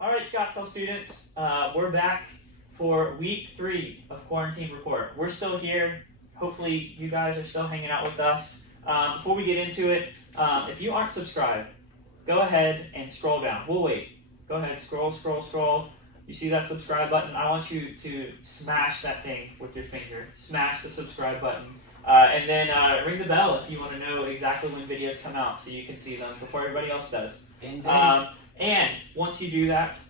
All right, Scottsdale students, we're back for week 3 of QuaranTeam Report. We're still here. Hopefully you guys are still hanging out with us. Before we get into it, if you aren't subscribed, go ahead and scroll down. We'll wait. Go ahead, scroll. You see that subscribe button? I want you to smash that thing with your finger. Smash the subscribe button. And then ring the bell if you want to know exactly when videos come out so you can see them before everybody else does. And once you do that,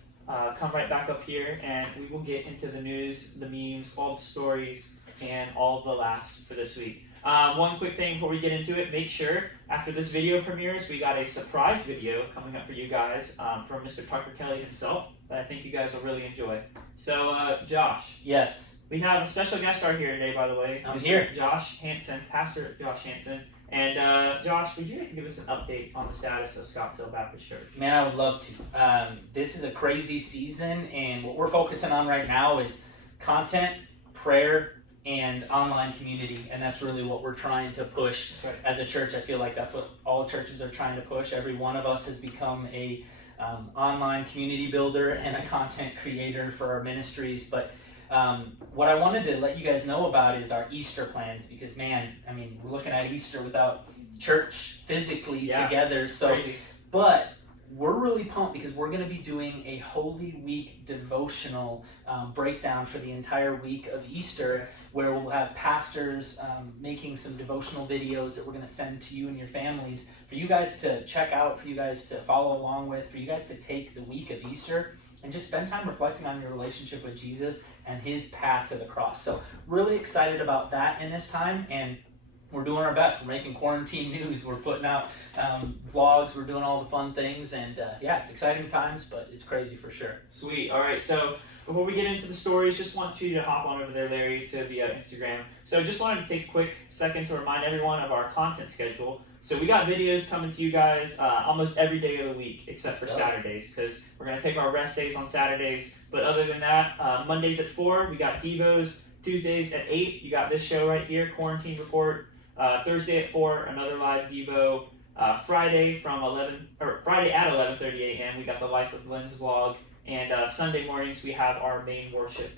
come right back up here and we will get into the news, the memes, all the stories, and all the laughs for this week. One quick thing before we get into it, make sure after this video premieres, we got a surprise video coming up for you guys from Mr. Tucker Kelly himself that I think you guys will really enjoy. So, Josh. Yes. We have a special guest star here today, by the way. I'm here. Josh Hansen, Pastor Josh Hansen. And Josh, would you like to give us an update on the status of Scottsdale Baptist Church? Man, I would love to. This is a crazy season, and what we're focusing on right now is content, prayer, and online community, and that's really what we're trying to push as a church. I feel like that's what all churches are trying to push. Every one of us has become a online community builder and a content creator for our ministries, but what I wanted to let you guys know about is our Easter plans, because man, I mean, we're looking at Easter without church physically together. So, crazy. But we're really pumped because we're going to be doing a Holy Week devotional breakdown for the entire week of Easter, where we'll have pastors making some devotional videos that we're going to send to you and your families for you guys to check out, for you guys to follow along with, for you guys to take the week of Easter and just spend time reflecting on your relationship with Jesus and his path to the cross. So really excited about that in this time, and we're doing our best. We're making quarantine news. We're putting out vlogs. We're doing all the fun things, and yeah, it's exciting times, but it's crazy for sure. Sweet. All right, so before we get into the stories, just want you to hop on over there, Larry, to the Instagram. So just wanted to take a quick second to remind everyone of our content schedule. So we got videos coming to you guys almost every day of the week except for Saturdays, because we're going to take our rest days on Saturdays. But other than that, Mondays at 4, we got Devos. Tuesdays at 8, you got this show right here, QuaranTeam Report. Thursday at 4, another live Devo. Friday at 11:30 a.m. we got the Life with Lynn's vlog. And Sunday mornings we have our main worship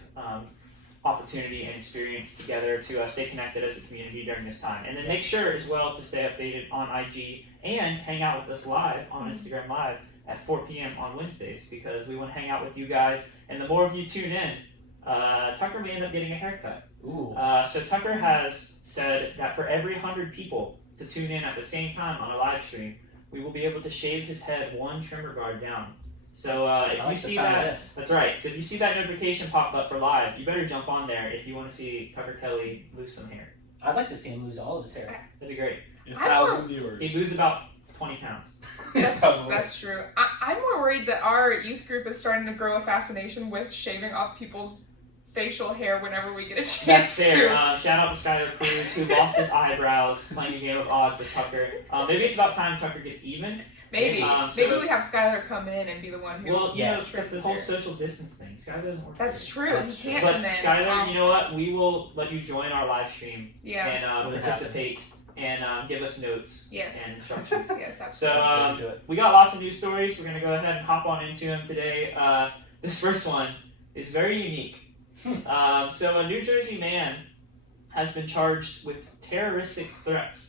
opportunity and experience together to stay connected as a community during this time. And then make sure as well to stay updated on IG and hang out with us live on Instagram Live at 4 p.m. on Wednesdays, because we want to hang out with you guys. And the more of you tune in, Tucker may end up getting a haircut. So Tucker has said that for every 100 people to tune in at the same time on a live stream, we will be able to shave his head one trimmer guard down. So if you see that, that's right. So if you see that notification pop up for live, you better jump on there if you want to see Tucker Kelly lose some hair. I'd like to see him lose all of his hair. That'd be great. 1,000 viewers. He'd lose about 20 pounds. That's true. I'm more worried that our youth group is starting to grow a fascination with shaving off people's facial hair whenever we get a chance. That's fair. Shout out to Skylar Cruz, who lost his eyebrows playing a game of odds with Tucker. Maybe it's about time Tucker gets even. Maybe we have Skylar come in and be the one who. Well, you know, it's the whole social distance thing. Skylar doesn't work. That's true. That's he can't but come in. Skylar, you know what? We will let you join our live stream and When participate and give us notes and instructions. Yes, absolutely. So we got lots of news stories. We're gonna go ahead and hop on into them today. This first one is very unique. So a New Jersey man has been charged with terroristic threats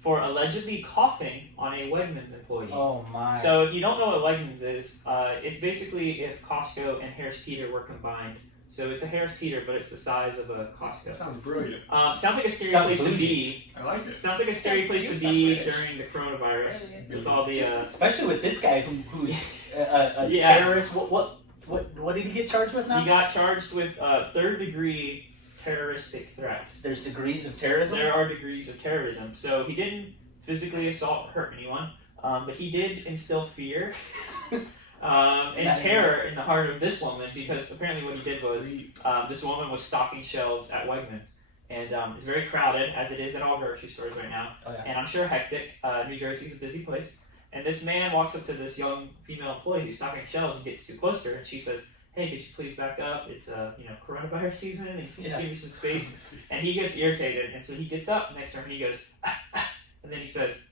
for allegedly coughing on a Wegmans employee. Oh my. So if you don't know what Wegmans is, it's basically if Costco and Harris Teeter were combined. So it's a Harris Teeter, but it's the size of a Costco. That sounds brilliant. Sounds like a scary place to be. I like it. Sounds like a scary place to be during the coronavirus. With all the especially with this guy who's a terrorist. What did he get charged with now? He got charged with third-degree terroristic threats. There's degrees of terrorism? There are degrees of terrorism. So he didn't physically assault or hurt anyone, but he did instill fear and terror in the heart of this woman, because apparently what he did was this woman was stocking shelves at Wegmans. And it's very crowded, as it is at all grocery stores right now. Oh, yeah. And I'm sure hectic. New Jersey's a busy place. And this man walks up to this young female employee who's stocking shelves and gets too close to her, and she says, "Hey, could you please back up? It's coronavirus season, and please give me some space." And he gets irritated, and so he gets up next to her and he goes, and then he says,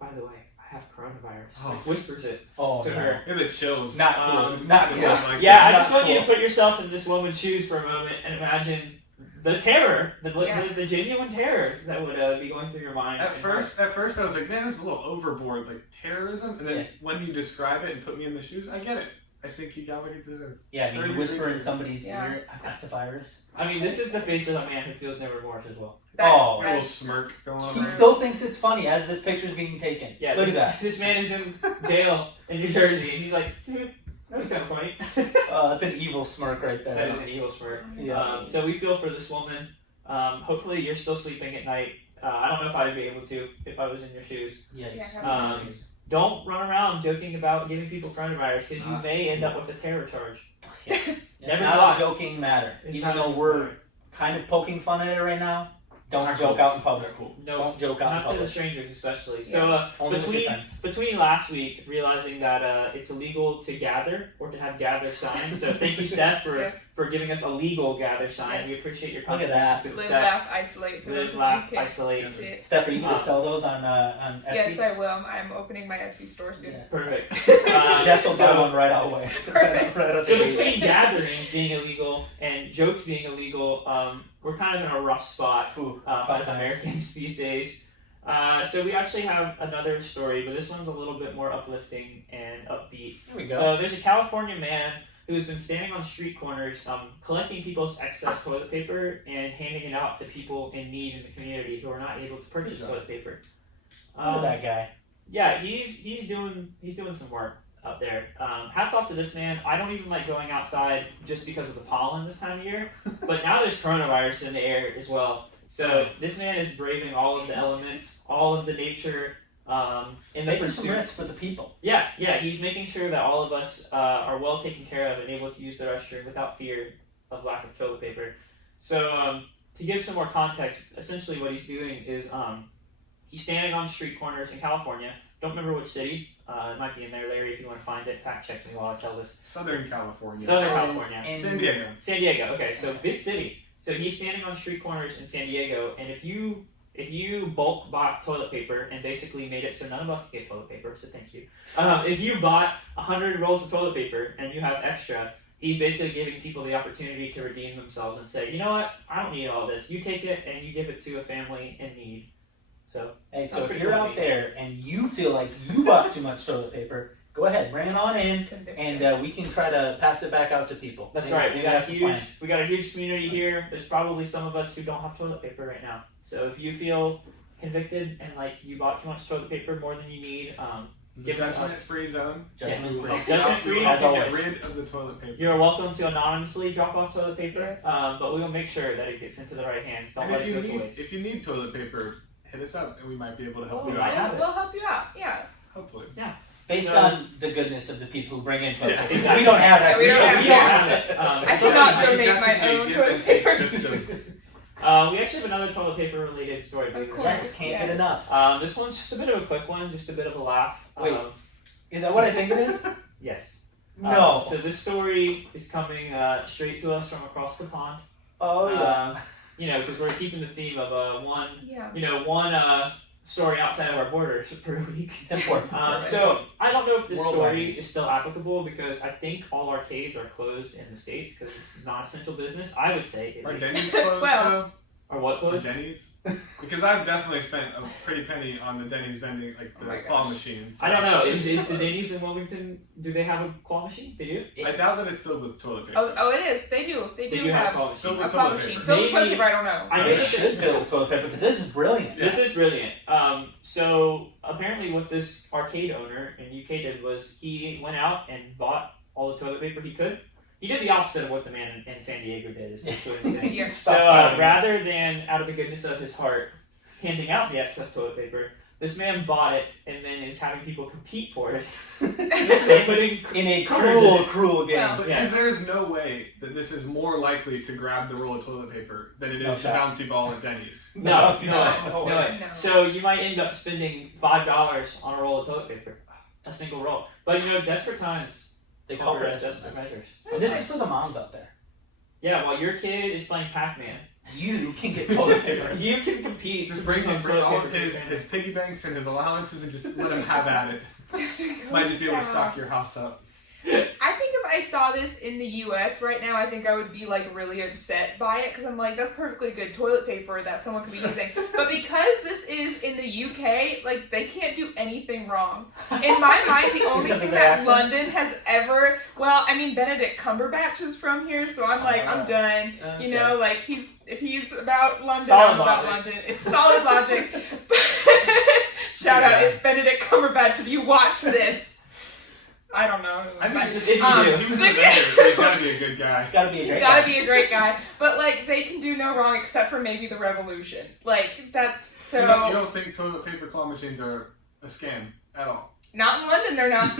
"By the way, I I have coronavirus. Oh. Like, whispers it Oh, to no. her. Get the chills. Not cool. Not cool. Yeah. Like Yeah, I that. just want you to cool. put yourself in this woman's shoes for a moment and imagine the terror, the genuine terror that would be going through your mind. At first, I was like, man, this is a little overboard, like terrorism. And then Yeah. when you describe it and put me in the shoes, I get it. I think he got what he deserved. Yeah, you 30 whisper in degrees. somebody's Yeah. ear, I've got the virus. I mean, this is the face of a man who feels no remorse as well. Oh, A little smirk going on He there. still thinks it's funny as this picture's being taken. Yeah, Look this, at that. this man is in jail in New Jersey, and he's like, that's kind of funny. That's an evil smirk right there. That is an evil smirk. Yeah. So we feel for this woman. Hopefully you're still sleeping at night. I don't know if I'd be able to if I was in your shoes. Yikes. Yeah, Don't run around joking about giving people coronavirus because you may end up with a terror charge. It's Never not thought. a joking matter. It's Even not though a- we're kind of poking fun at it right now, don't Not joke cool. out in public. Not cool. No, Don't joke out in not to the public. strangers especially. Yeah. So Only with your between friends. between last week realizing that it's illegal to gather or to have gather signs. So thank you, Steph, for Yes. for giving us a legal gather sign. Yes. We appreciate your Look at that. contribution to the Live, set. laugh, isolate. For Live, those of you laugh, who can't isolate. see it. Steph, are you going to sell those on Etsy? Yes, I will. I'm opening my Etsy store soon. Yeah. Perfect. Jess will buy so- one right away. Perfect. Right up So the between gate. gathering being illegal and jokes being illegal, we're kind of in a rough spot Ooh, as tough times. Americans these days. So we actually have another story, but this one's a little bit more uplifting and upbeat. Here we go. So there's a California man who's been standing on street corners, collecting people's excess toilet paper and handing it out to people in need in the community who are not able to purchase Good job. toilet paper. Look at that guy. Yeah, he's doing some work out there. Hats off to this man. I don't even like going outside just because of the pollen this time of year, but now there's coronavirus in the air as well. So this man is braving all of the elements, all of the nature, in the Taking some pursuit. risks for the people. Yeah, he's making sure that all of us are well taken care of and able to use the restroom without fear of lack of toilet paper. So to give some more context, essentially what he's doing is he's standing on street corners in California. Don't remember which city. It might be in there, Larry, if you want to find it. Fact check me while I tell this. Southern California. Southern California. In- San Diego. San Diego. Okay, so big city. So he's standing on street corners in San Diego, and if you bulk bought toilet paper and basically made it so none of us get toilet paper, so thank you. If you bought 100 rolls of toilet paper and you have extra, he's basically giving people the opportunity to redeem themselves and say, you know what, I don't need all this. You take it and you give it to a family in need. So Hey, so That's if pretty you're cool. out there and you feel like you bought too much toilet paper, go ahead, bring it on in, Conviction. and we can try to pass it back out to people. that's Maybe- right. maybe that's the plan. We got a huge community here. There's probably some of us who don't have toilet paper right now. So if you feel convicted and like you bought too much toilet paper more than you need, It's a Give it to us. judgment-free zone. Judgment free. Judgment-free, Help you as get always. rid of the toilet paper. you're welcome to anonymously drop off toilet paper, Yes. but we will make sure that it gets into the right hands. Don't And let if it you go to need waste. if you need toilet paper, hit us up and we might be able to help We'll, you I out. have it. we'll help you out. Yeah. Hopefully. Based So- on the goodness of the people who bring in toilet Yeah, paper. exactly. We don't have Yeah, actually. we don't have We don't have it. I so- cannot This has donate got to my be a own give toilet and take paper. system. we actually have another toilet paper related story. believe it or not. Yes, can't get Yes. enough. This one's just a bit of a quick one, just a bit of a laugh. Wait. Is that what I think it is? Yes. No. So this story is coming straight to us from across the pond. Oh yeah. Because we're keeping the theme of one Yeah. story outside of our borders per week. It's important. So I don't know if this Worldwide story news. is still applicable because I think all arcades are closed in the States because it's non-essential business. I would say. Are At least. Denny's closed Well- Or what though? Are closed? Denny's? Because I've definitely spent a pretty penny on the Denny's vending, like Oh the my claw gosh. machines. I don't know. Is the Denny's in Wilmington, do they have a claw machine? They do? I doubt that it's filled with toilet paper. Oh, it is. They do. They They do do have a have claw machine. Filled a with claw toilet machine. paper. Filled with toilet Maybe- paper, I don't know. I They know should fill with toilet paper because this is brilliant. This is brilliant. So apparently what this arcade owner in UK did was he went out and bought all the toilet paper he could. He did the opposite of what the man in San Diego did, is what I'm saying. Yeah. So Stop rather than out of the goodness of his heart handing out the excess toilet paper, this man bought it and then is having people compete for it. Basically putting in a Covers cruel game. Well, But Yeah. because there's no way that this is more likely to grab the roll of toilet paper than it No is the shot. bouncy ball at Denny's. No, no way. No. So you might end up spending $5 on a roll of toilet paper, a single roll. But desperate times They call for for it. desperate measures. This is for the moms out there. Yeah, while your kid is playing Pac-Man, You can get toilet paper. you can compete. Just to bring become him toilet all of paper his piggy banks and his allowances and just let him have at it. Might just be able to stock your house up. I think if I saw this in the US right now, I think I would be like really upset by it because I'm like, that's perfectly good toilet paper that someone could be using. But because this is in the UK, like they can't do anything wrong. In my mind, the only Because of thing the that accent? London has ever, well, I mean, Benedict Cumberbatch is from here, so I'm like, I'm done. You know, like if he's about London, Solid I'm about logic. London. It's solid logic. Shout out if Benedict Cumberbatch, if you watch this. I don't know. I think It's just he if was you a do. Avenger, so he's gotta be a good guy. It's gotta be a He's great gotta guy. be a great guy, but like they can do no wrong except for maybe the revolution, like that. So You don't think toilet paper claw machines are a scam at all? not in London, they're not.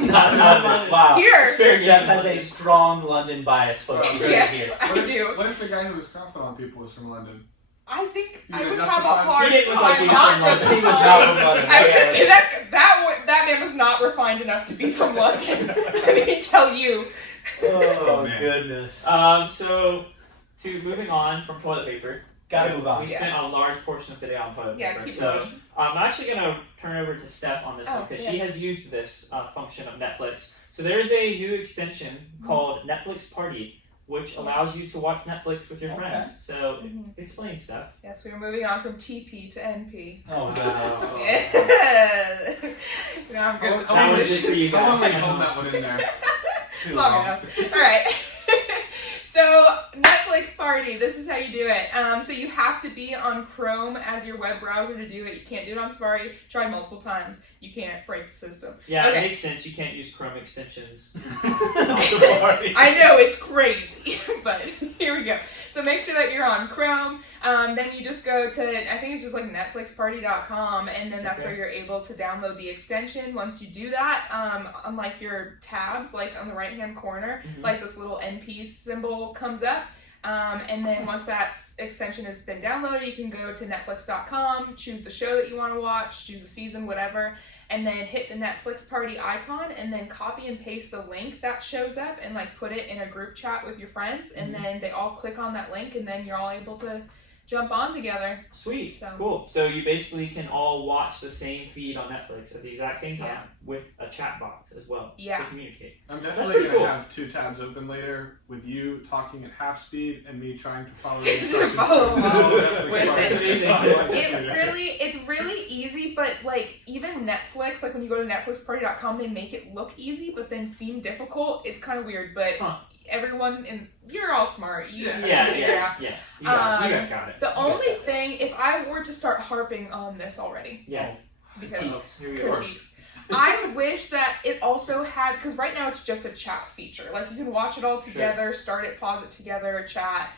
Wow. Here, Steph has a strong London bias, folks. You heard it yes, here. I do. What if the guy who was dropping on people was from London? I think You I would would have justify- a hard He didn't look like he time was not from London. He was not justifying. from London. I was gonna say that man was not refined enough to be from London. Let me tell you. Oh, man. goodness. So to moving on from toilet paper. Gotta move on. We spent a large portion of the day on toilet Yeah, paper. keep So going. I'm actually going to turn over to Steph on this one because she yes. has used this function of Netflix. So there's a new extension called Netflix Party, which allows you to watch Netflix with your Okay. friends. So Mhm. explain, Steph. Yes, we are moving on from TP to NP. Oh, goodness. Yeah. No, I'm good with That was just for you transitions. How long guys. we hold that one in there? Too Long long. enough. All right. So Netflix Party, this is how you do it. So you have to be on Chrome as your web browser to do it. You can't do it on Safari. Try multiple times. You can't break the system. Yeah, Okay. it makes sense. You can't use Chrome extensions. on Safari. I know, it's crazy, but here we go. So make sure that you're on Chrome. Then you just go to, I think it's just like netflixparty.com, and then that's Okay. where you're able to download the extension. Once you do that, on like your tabs, like on the right-hand corner, Mhm. like this little NP symbol comes up. And then once that extension has been downloaded, you can go to netflix.com, choose the show that you want to watch, choose a season, whatever, and then hit the Netflix Party icon, and then copy and paste the link that shows up and like put it in a group chat with your friends, and then they all click on that link, and then you're all able to jump on together. Sweet. So- Cool. So you basically can all watch the same feed on Netflix at the exact same time Yeah. with a chat box as well Yeah. to communicate. I'm That's definitely pretty gonna cool. have 2 tabs open later with you talking at half speed and me trying to follow To the instructions. follow along Netflix with party. it. Amazing. It's really easy, but like even Netflix, like when you go to netflixparty.com, they make it look easy, but then seem difficult. It's kind of weird, but Huh. you're all smart. You Yeah. Yeah, figure it out. yeah. You guys got it. The You guys only got this. thing, if I were to start harping on this already, Yeah. because Here we go. critiques, I wish that it also had, because right now it's just a chat feature. Like you can watch it all together, start it, pause it together, chat.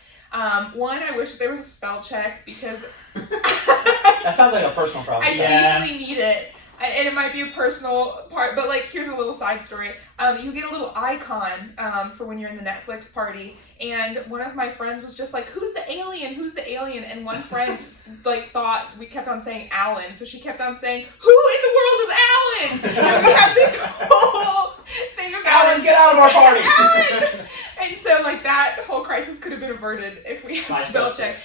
One, I wish there was a spell check because That sounds like a personal problem. I Yeah. deeply need it. And it might be a personal part, but like here's a little side story. You get a little icon for when you're in the Netflix party, and one of my friends was just like, "Who's the alien? Who's the alien?" And one friend like thought we kept on saying Alan, so she kept on saying, "Who in the world is Alan?" And we have this whole thing about Alan, get out of our party! Alan! And so like that whole crisis could have been averted if we had By spell spell check.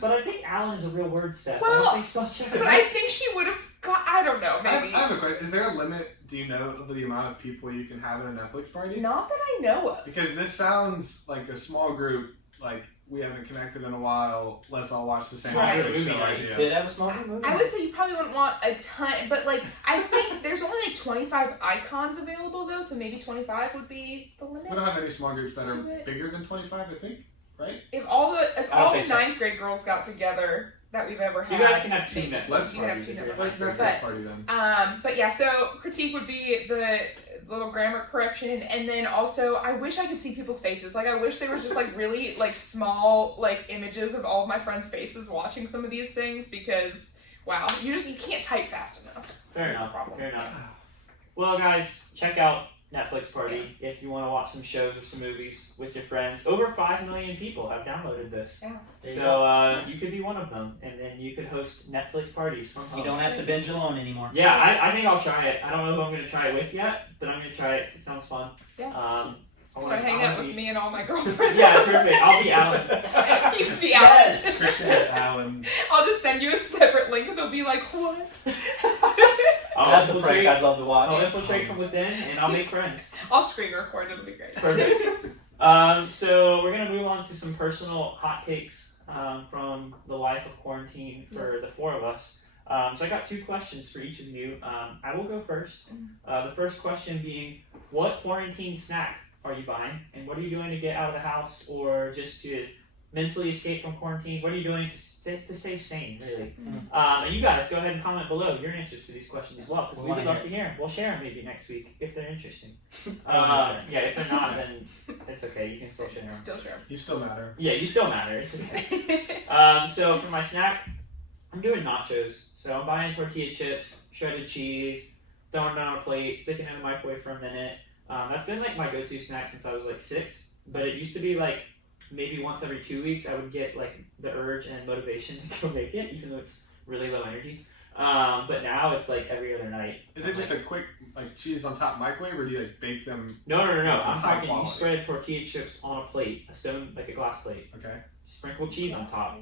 But I think Alan is a real word, Steph. I Well, don't think spell check is But I think she would have got, I don't know, maybe. I have a question. Is there a limit, do you know, of the amount of people you can have in a Netflix party? Not that I know of. Because this sounds like a small group, like we haven't connected in a while, let's all watch the same Right. Netflix show Movie night. idea. Could have a small movie. I would say you probably wouldn't want a ton, but like I think there's only like 25 icons available though, so maybe 25 would be the limit. We don't have any small groups that are To it. bigger than 25, I think, right? If all the I don't the think so. 9th grade girls got together that we've ever So had. you guys can have 2 maybe. Netflix Let's You can have parties. 2 if you're Netflix. Like like Netflix But- party then. But yeah, so critique would be the little grammar correction, and then also I wish I could see people's faces. Like I wish there was just like really like small like images of all of my friends' faces watching some of these things because wow, you can't type fast enough. Fair That's the enough. problem. Fair enough. Well, guys, check out Netflix Party if you want to watch some shows or some movies with your friends. Over 5 million people have downloaded this. Yeah. There you So you could be one of them, and then you could host Netflix parties from home. You don't have to binge alone anymore. Yeah, I think I'll try it. I don't know if I'm going to try it with yet, but I'm going to try it 'cause it sounds fun. Yeah. Want to hang out with me and all my girlfriends? Yeah, perfect. I'll be Alan. You can be Alan. Yes. Christian and Alan. I'll just send you a separate link and they'll be like, what? That's a prank I'd love to watch. I'll infiltrate from within and I'll make friends. I'll screen record. It'll be great. Perfect. So we're gonna move on to some personal hotcakes from the life of quarantine for the four of us. So I got two questions for each of you. I will go first. The first question being, what quarantine snack are you buying, and what are you doing to get out of the house or just to mentally escape from quarantine? What are you doing to stay sane, really? And you guys, go ahead and comment below your answers to these questions as well, because we would love to hear them. We'll share them maybe next week if they're interesting. Yeah, if they're not, then it's okay. You can still share them. Still sure. You still matter. Yeah, you still matter. It's okay. So for my snack, I'm doing nachos. So I'm buying tortilla chips, shredded cheese, throwing it on a plate, sticking it in the microwave for a minute. That's been like my go-to snack since I was like 6. But it used to be like maybe once every 2 weeks I would get like the urge and motivation to go make it, even though it's really low energy. But now it's like every other night. Is it just a quick like cheese on top microwave, or do you like bake them? No. I'm high talking quality? you spread tortilla chips on a plate, a stone, like a glass plate. Okay. Sprinkle cheese on top.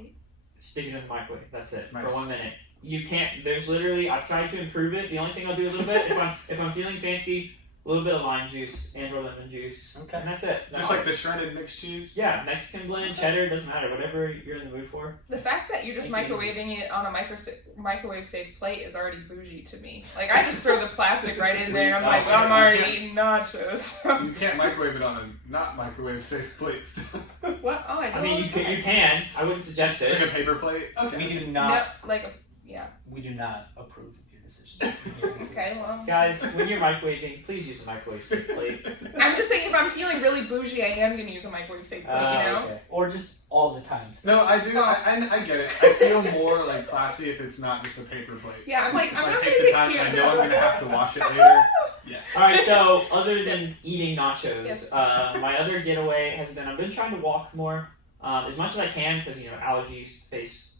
Stick it in the microwave. That's it. Nice. For 1 minute. You can't. There's literally. I tried to improve it. The only thing I'll do a little bit if I'm feeling fancy, a little bit of lime juice and or lemon juice. Okay. And that's it. Just like the shredded mixed cheese. Yeah, Mexican blend, cheddar, doesn't matter. Whatever you're in the mood for. The fact that you're just Make it microwaving it on a microwave safe plate is already bougie to me. Like, I just throw the plastic right in there. I'm like, well, I'm already eating nachos. You can't microwave it on a not microwave safe plate. What? Oh, I don't I mean, you can. I wouldn't suggest Like a it. paper plate. Okay. We do not. No, like, yeah. We do not approve of your decision. Okay, well. Guys, when you're microwaving, please use a microwave safe plate. I'm just saying, if I'm feeling really bougie, I am going to use a microwave safe plate, you know? Okay. Or just all the time. No, I do. I get it. I feel more like classy if it's not just a paper plate. Yeah, I'm like, If I'm I not take going the to time, get I cute. know I'm gonna have to wash it later. Yes. All right. So other than eating nachos, Yes. my other getaway has been I've been trying to walk more, as much as I can, because allergies, face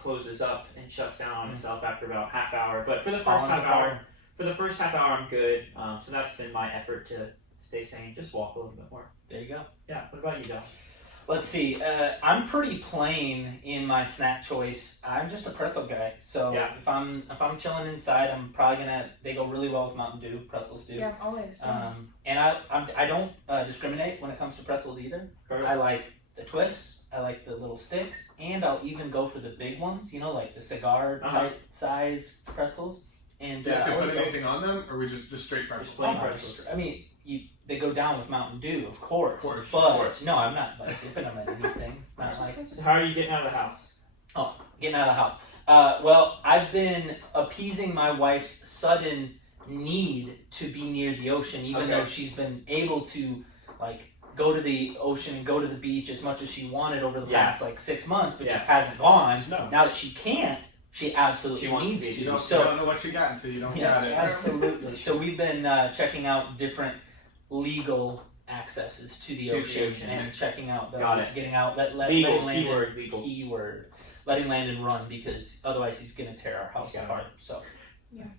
closes up and shuts down on itself after about half hour. But for the first half hour, I'm good. So that's been my effort to stay sane. Just walk a little bit more. There you go. Yeah. What about you, Del? Let's see. I'm pretty plain in my snack choice. I'm just a pretzel guy. So Yeah. if I'm chilling inside, I'm probably gonna. They go really well with Mountain Dew. Pretzels do. Yeah, always. And I don't discriminate when it comes to pretzels either. I like the twists. I like the little sticks, and I'll even go for the big ones. Like the cigar type size pretzels. And Do you have to I put would go- anything on them, or we just straight pretzels? plain Oh, no, pretzels. I mean, they go down with Mountain Dew, of course. Of course, But of course. no, I'm not like dipping them in anything. It's not like So how are you getting out of the house? getting out of the house. Well, I've been appeasing my wife's sudden need to be near the ocean, even though she's been able to like go to the ocean and go to the beach as much as she wanted over the past like 6 months, but just hasn't gone. No. Now that she can't, she absolutely She wants needs to to. be. You So don't know what you got until you don't yes, got it. absolutely. So we've been checking out different legal accesses to the To the ocean ocean. and checking out Got those, it. getting out, Legal, letting Landon, keyword, legal. letting Landon run because otherwise he's gonna tear our house Yeah. apart. So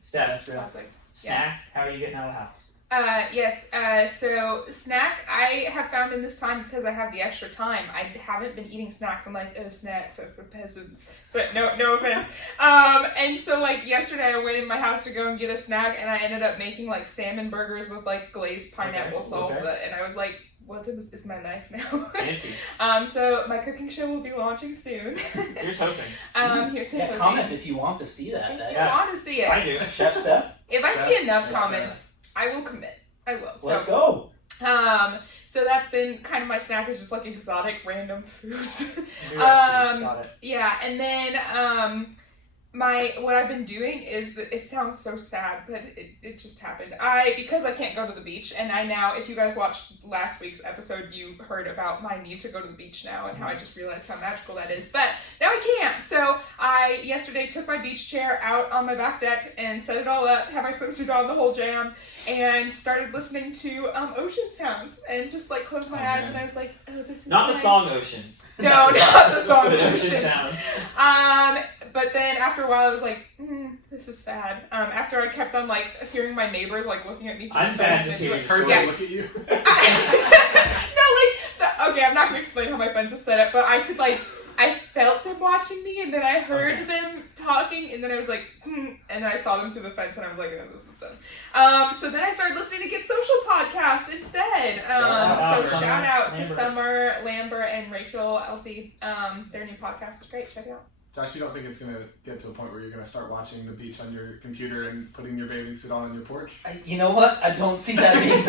Steph, that's real. Classic. snack. How are you getting out of the house? Yes, so snack I have found in this time because I have the extra time. I haven't been eating snacks. I'm like, oh, snacks are for peasants. So no offense. And so like yesterday I went in my house to go and get a snack and I ended up making like salmon burgers with like glazed pineapple salsa and I was like, what is my life now? Fancy. So my cooking show will be launching soon. Here's hoping. Here's Yeah, hoping. comment if you want to see that. If That- you want to see it. I do. Chef Steph, If I see enough Chef comments, I will commit. I will. So let's go. So that's been kind of my snack is just like exotic random foods. Got it. Yeah, and then what I've been doing is that it sounds so sad, but it just happened. Because I can't go to the beach, and I now, if you guys watched last week's episode, you heard about my need to go to the beach now and how I just realized how magical that is. But now I can't. So I yesterday took my beach chair out on my back deck and set it all up, had my swimsuit on the whole jam, and started listening to ocean sounds and just like closed my eyes and I was like, oh, this is Not the nice. song Oceans. No, not the song But Oceans. ocean sounds. But then after a while, I was like, this is sad. After I kept on like hearing my neighbors like looking at me. through I'm the sad fence to and hear doing- your Heard story. me look at you. explain how my fence is set up, but I could I felt them watching me, and then I heard them talking, and then I was like, and then I saw them through the fence, and I was like, oh, this is done. So then I started listening to Get Social podcast instead. So shout out to Summer, Lambert, and Rachel, Elsie. Their new podcast is great. Check it out. Josh, you don't think it's going to get to a point where you're going to start watching the beach on your computer and putting your bathing suit on your porch? You know what? I don't see that being.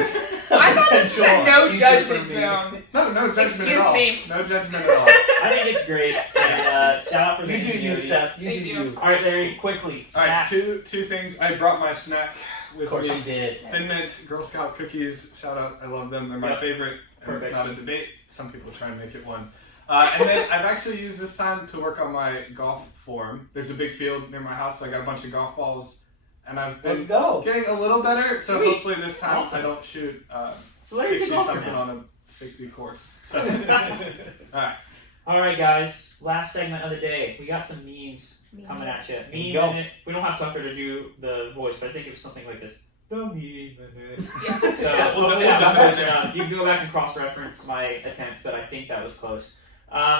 I thought this was a no judgment zone. No judgment Excuse at all. me. No judgment at all. I think it's great. And shout out for the You do you, community. Steph. You Thank do you. you. All right, Larry, quickly. All right, Snack. two things. I brought my snack Of with course me. you did. Thin Mint Girl Scout cookies. Shout out. I love them. They're my Yep. favorite. And Perfect. it's not a debate. Some people try and make it one. And then I've actually used this time to work on my golf form. There's a big field near my house, so I got a bunch of golf balls. And I've Let's been go. getting a little better, so Sweet. hopefully this time Awesome. I don't shoot So Larry's a 60 golfer something now. on a 60 course. So, alright. All right, guys. Last segment of the day. We got some memes coming at you. you Meme go. minute. We don't have Tucker to do the voice, but I think it was something like this. The meme minute. Yeah. So We'll hopefully do that was that. close enough. You can go back and cross-reference my attempt, but I think that was close.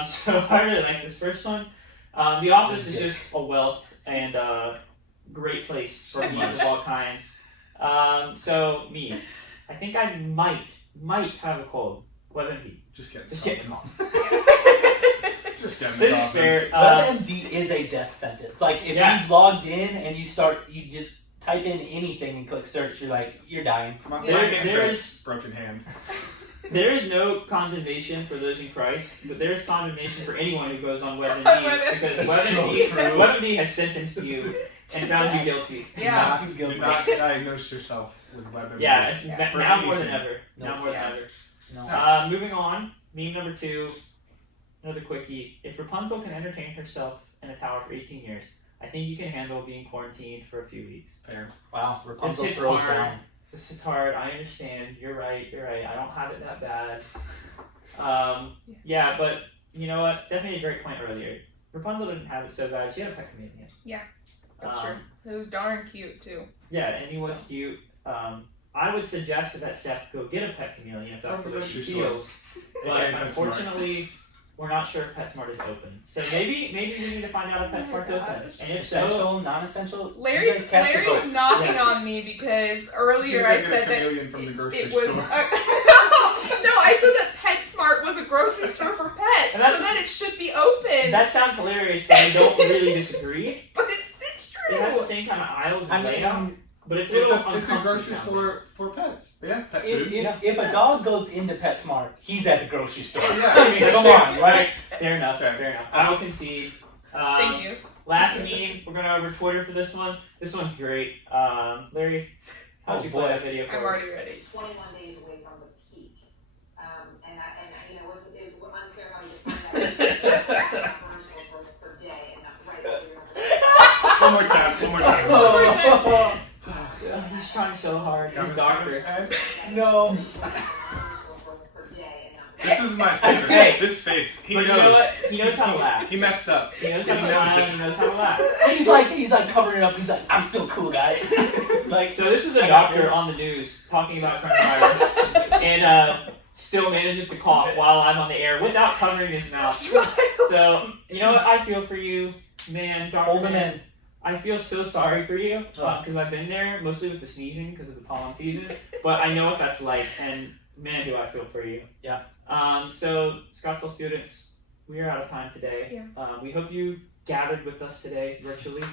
So I really like this first one. The Office is just a wealth and great place for memes of all kinds. So me, I think I might have a cold. WebMD. Just kidding. Just kidding. Just kidding. This is fair. WebMD is a death sentence. Like if Yeah. you've logged in and you just type in anything and click search, you're dying. My There- hand there's- breaks, broken hand. There is no condemnation for those in Christ, but there is condemnation for anyone who goes on WebMD WebMD. because That's so WebMD, true. WebMD has sentenced you and found you guilty. Yeah. Do not diagnose yourself with WebMD. Yeah, it's Yeah. ma- now more than anything. ever. Now No. more Yeah. than ever. No. Moving on, meme number 2, another quickie. If Rapunzel can entertain herself in a tower for 18 years, I think you can handle being quarantined for a few weeks. Fair. Wow, Rapunzel hits throws hard. down. This is hard. I understand. You're right. I don't have it that bad. Yeah, but you know what? Stephanie made a great point earlier. Rapunzel didn't have it so bad. She had a pet chameleon. That's true. It was darn cute too. Yeah, and he was cute. I would suggest that Steph go get a pet chameleon if that's From the way the she grocery store. feels. But Okay, PetSmart. unfortunately, we're not sure if PetSmart is open. So maybe we need to find out if Oh my PetSmart's open. gosh. And if so, Essential, non-essential. you Larry's guys cast your votes. knocking Yeah. on me because earlier Should I go get a said that chameleon from the grocery it was store. no, I said that PetSmart was a grocery store for pets, And so that's- then it should be open. that sounds hilarious, but I don't really disagree. But it's true. It has the same kind of aisles and I layout, mean, but it's a It's little a uncomfortable grocery sounding. store for pets. They have pet food. if a dog goes into PetSmart, he's at the grocery store. Yeah. I mean, come on, right? Fair enough. Okay. Fair enough. I will concede. Thank you. Last meme, we're going over Twitter for this one. This one's great. Larry, how'd Oh, you boy. play that video for I'm us? already ready. 21 days away from the peak. It was unclear how you define that. Commercial per day and not right One more time. One more time. Oh, He's trying so hard. He's a doctor. And no. per day and not this is my favorite. Hey. This face. He But you know knows. what? He knows how to laugh. He messed up. He knows how to He knows smile it. and he knows how to laugh. He's like covering it up. He's like, I'm still cool, guys. Like, So this is a I got doctor this. on the news talking about coronavirus and still manages to cough while I'm on the air without covering his mouth. So, you know what? I feel for you, man, doctor. hold him in. I feel so sorry for you because I've been there mostly with the sneezing because of the pollen season, but I know what that's like, and man, do I feel for you. Yeah. So Scottsdale students, we are out of time today. Yeah. We hope you've gathered with us today virtually,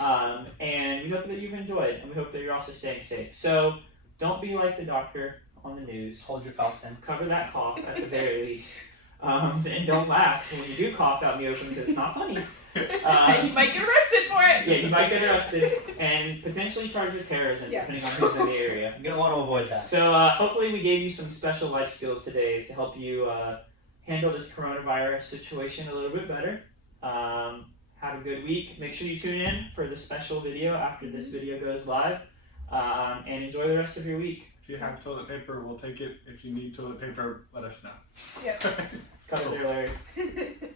and we hope that you've enjoyed, and we hope that you're also staying safe. So don't be like the doctor on the news. Hold your coughs in. Cover that cough at the very least. And don't laugh when you do cough out in the open because it's not funny. And you might get arrested for it. Yeah, you might get arrested and potentially charged with terrorism, Yeah. depending on who's in the area. You're gonna want to avoid that. So hopefully we gave you some special life skills today to help you handle this coronavirus situation a little bit better. Have a good week. Make sure you tune in for the special video after this video goes live. And enjoy the rest of your week. If you have toilet paper, we'll take it. If you need toilet paper, let us know. Yep. Cut it there, Larry.